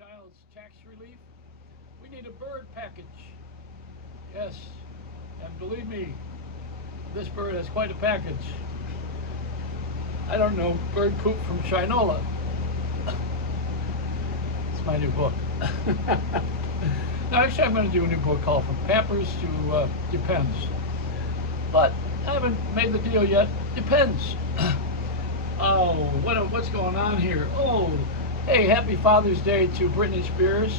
child's tax relief. We need a bird package. Yes, and believe me, this bird has quite a package. I don't know, bird poop from Shinola. It's my new book. No, actually, I'm going to do a new book called From Pampers to Depends. But I haven't made the deal yet. Depends. Oh, what's going on here? Oh, hey, happy Father's Day to Britney Spears.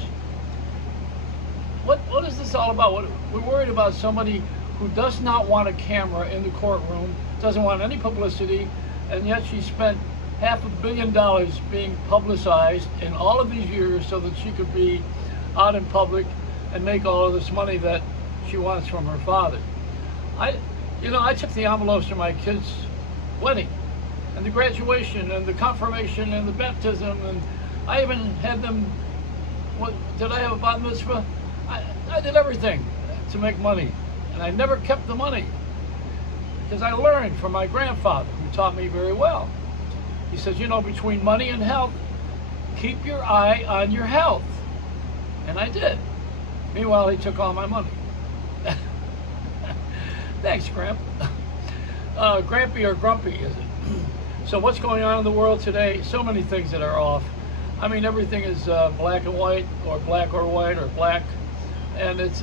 What is this all about? We're worried about somebody who does not want a camera in the courtroom, doesn't want any publicity, and yet she spent $500 million being publicized in all of these years so that she could be out in public and make all of this money that she wants from her father. I took the envelopes to my kids' wedding and the graduation and the confirmation and the baptism, and I even had them, did I have a bat mitzvah? I did everything to make money, and I never kept the money because I learned from my grandfather, who taught me very well. He says, between money and health, keep your eye on your health. And I did. Meanwhile, he took all my money. Thanks, Gramp. Grampy or Grumpy, is it? So what's going on in the world today? So many things that are off. I mean, everything is black and white, or black or white, or black. And it's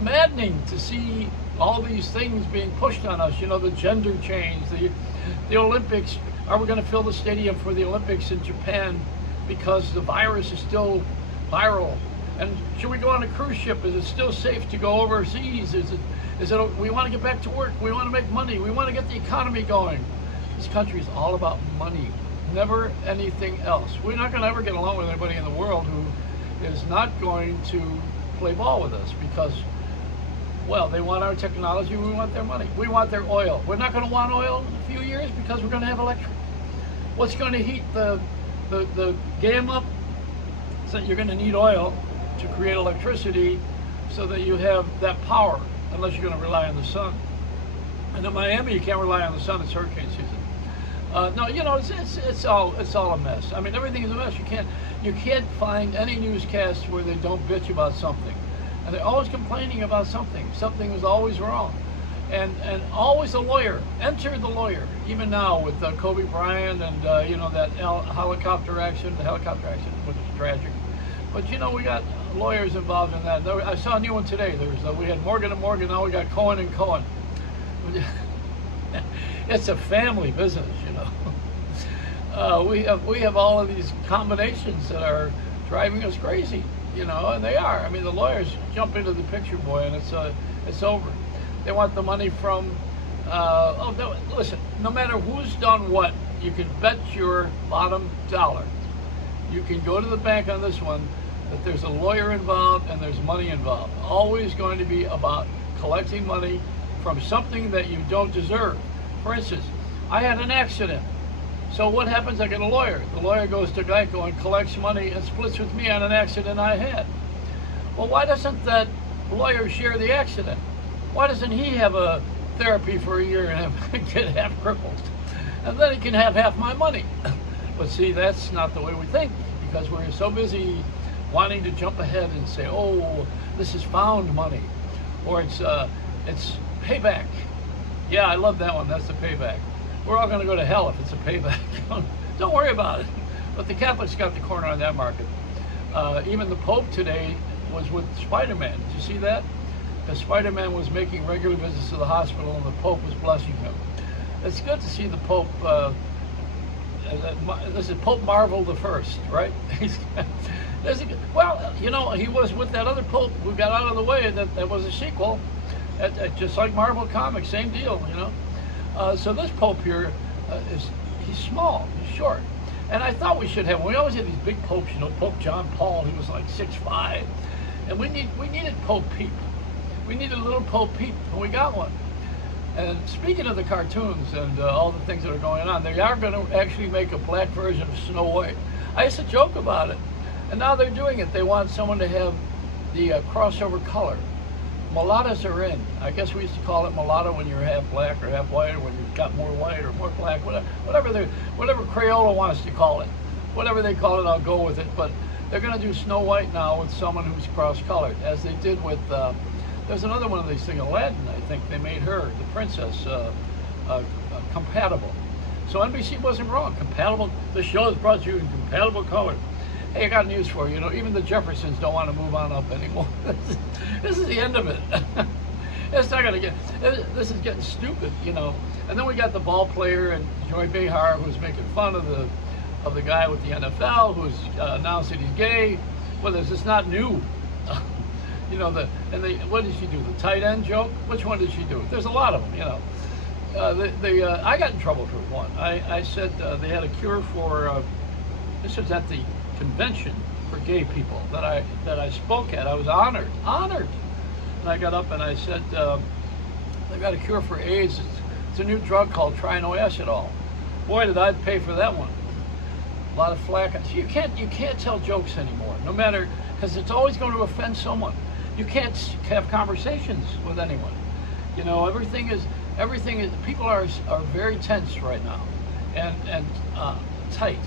maddening to see all these things being pushed on us. The gender change, the Olympics. Are we going to fill the stadium for the Olympics in Japan because the virus is still viral? And should we go on a cruise ship? Is it still safe to go overseas? Is it? We want to get back to work. We want to make money. We want to get the economy going. This country is all about money, never anything else. We're not going to ever get along with anybody in the world who is not going to play ball with us because, well, they want our technology. We want their money. We want their oil. We're not going to want oil in a few years because we're going to have electric. What's going to heat the game up? So you're going to need oil to create electricity so that you have that power, unless you're going to rely on the sun. And in Miami, you can't rely on the sun. It's hurricane season. No, it's all a mess. I mean, everything is a mess. You can't find any newscast where they don't bitch about something, and they're always complaining about something. Something was always wrong, and always a lawyer. Enter the lawyer. Even now with Kobe Bryant and that helicopter accident, which is tragic. But we got lawyers involved in that. I saw a new one today. We had Morgan and Morgan. Now we got Cohen and Cohen. It's a family business, we have all of these combinations that are driving us crazy, and they are. I mean, the lawyers jump into the picture, boy, and it's over. They want the money from. Listen, no matter who's done what, you can bet your bottom dollar. You can go to the bank on this one that there's a lawyer involved and there's money involved. Always going to be about collecting money from something that you don't deserve. For instance, I had an accident. So what happens? I get a lawyer. The lawyer goes to Geico and collects money and splits with me on an accident I had. Well, why doesn't that lawyer share the accident? Why doesn't he have a therapy for a year and get half crippled? And then he can have half my money. But see, that's not the way we think, because we're so busy wanting to jump ahead and say, oh, this is found money, or it's payback. Yeah, I love that one. That's the payback. We're all going to go to hell if it's a payback. Don't worry about it. But the Catholics got the corner on that market. Even the Pope today was with Spider-Man. Did you see that? Because Spider-Man was making regular visits to the hospital and the Pope was blessing him. It's good to see the Pope. This is Pope Marvel the First, right? Well, he was with that other Pope who got out of the way. That was a sequel. Just like Marvel Comics, same deal, So this Pope here, he's small, he's short. And I thought we should have, we always had these big popes, Pope John Paul, he was like 6'5". And we needed Pope Peep. We needed a little Pope Peep, and we got one. And speaking of the cartoons and all the things that are going on, they are going to actually make a black version of Snow White. I used to joke about it, and now they're doing it. They want someone to have the crossover color. Mulattoes are in. I guess we used to call it mulatto when you're half black or half white, or when you've got more white or more black, whatever Crayola wants to call it. Whatever they call it, I'll go with it. But They're going to do Snow White now with someone who's cross-colored, as they did with, there's another one of these things, Aladdin, I think. They made her, the princess, compatible. So NBC wasn't wrong. Compatible, the show is brought to you in compatible color. Hey, I got news for you. You know, even the Jeffersons don't want to move on up anymore. This is the end of it. It's not gonna get. This is getting stupid, you know. And then we got the ball player and Joy Behar, who's making fun of the guy with the NFL, who's announced that he's gay. Well, this is not new. You know, what did she do? The tight end joke? Which one did she do? There's a lot of them, you know. I got in trouble for one. I said they had a cure for. This was at the convention for gay people that I spoke at. I was honored. And I got up and I said, they got a cure for AIDS. It's a new drug called trianoacetal. Boy, did I pay for that one. A lot of flack. You can't tell jokes anymore, no matter, because it's always going to offend someone. You can't have conversations with anyone. You know, everything is. People are very tense right now, and tight,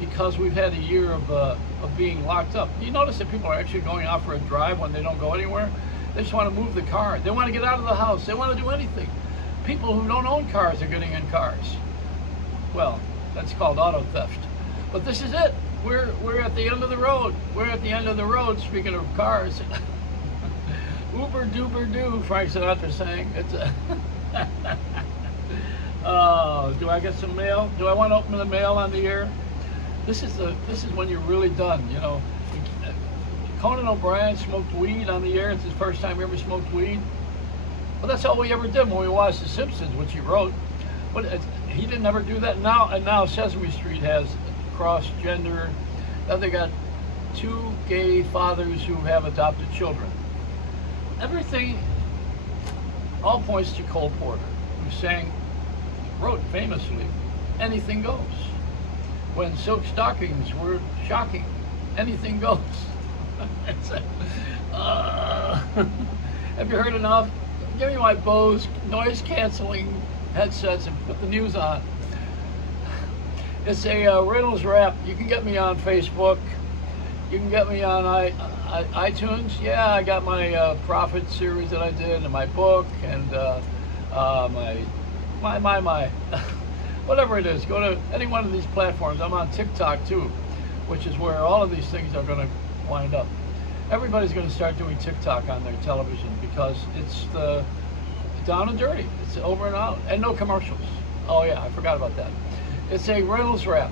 because we've had a year of being locked up. You notice that people are actually going out for a drive when they don't go anywhere. They just want to move the car. They want to get out of the house. They want to do anything. People who don't own cars are getting in cars. Well, that's called auto theft. But this is it. We're at the end of the road. We're at the end of the road, speaking of cars. Uber duper doo, Frank Sinatra sang. It's a do I get some mail? Do I want to open the mail on the air? This is when you're really done, you know. Conan O'Brien smoked weed on the air. It's his first time he ever smoked weed. Well, that's all we ever did when we watched The Simpsons, which he wrote. But he didn't ever do that. Now Sesame Street has cross-gender. Now they got 2 gay fathers who have adopted children. Everything all points to Cole Porter, who wrote famously, "Anything goes." When silk stockings were shocking, anything goes. Have you heard enough? Give me my Bose noise-canceling headsets and put the news on. It's a Reynolds Wrap. You can get me on Facebook. You can get me on iTunes. Yeah, I got my Prophet series that I did, and my book, and my whatever it is. Go to any one of these platforms. I'm on TikTok too, which is where all of these things are going to wind up. Everybody's going to start doing TikTok on their television because it's down and dirty. It's over and out, and no commercials. Oh yeah, I forgot about that. It's a Reynolds Wrap.